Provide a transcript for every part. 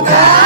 Mama.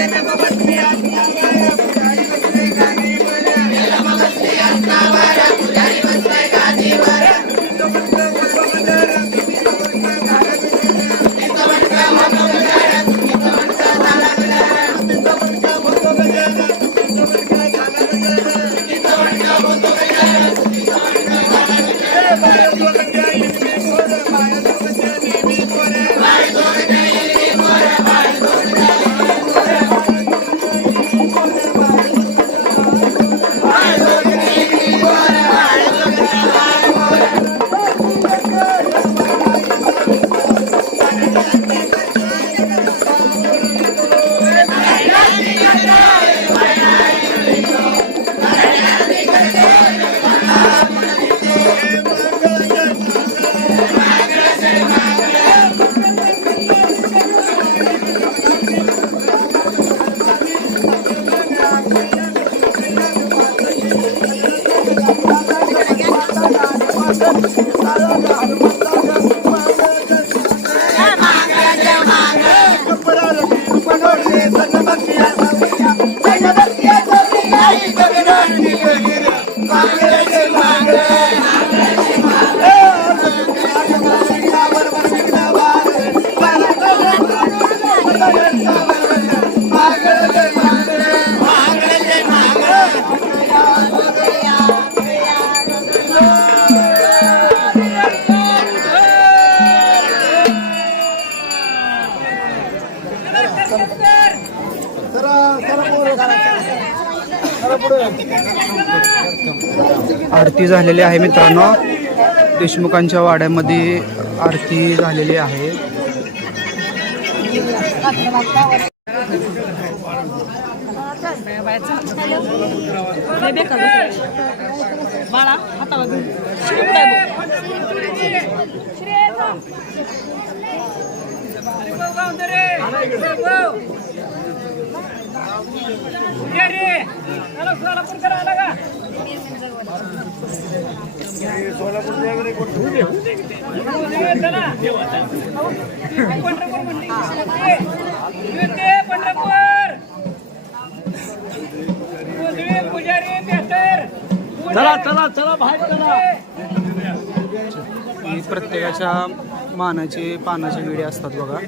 tierra como পাখি आरती झालेली आहे मित्रांनो. देशमुखांच्या वाड्यामध्ये आरती झालेली आहे. बाळा चला चला चला बाहेर चला. प्रत्येकाच्या मानाचे पानाचे विडे असतात बघा.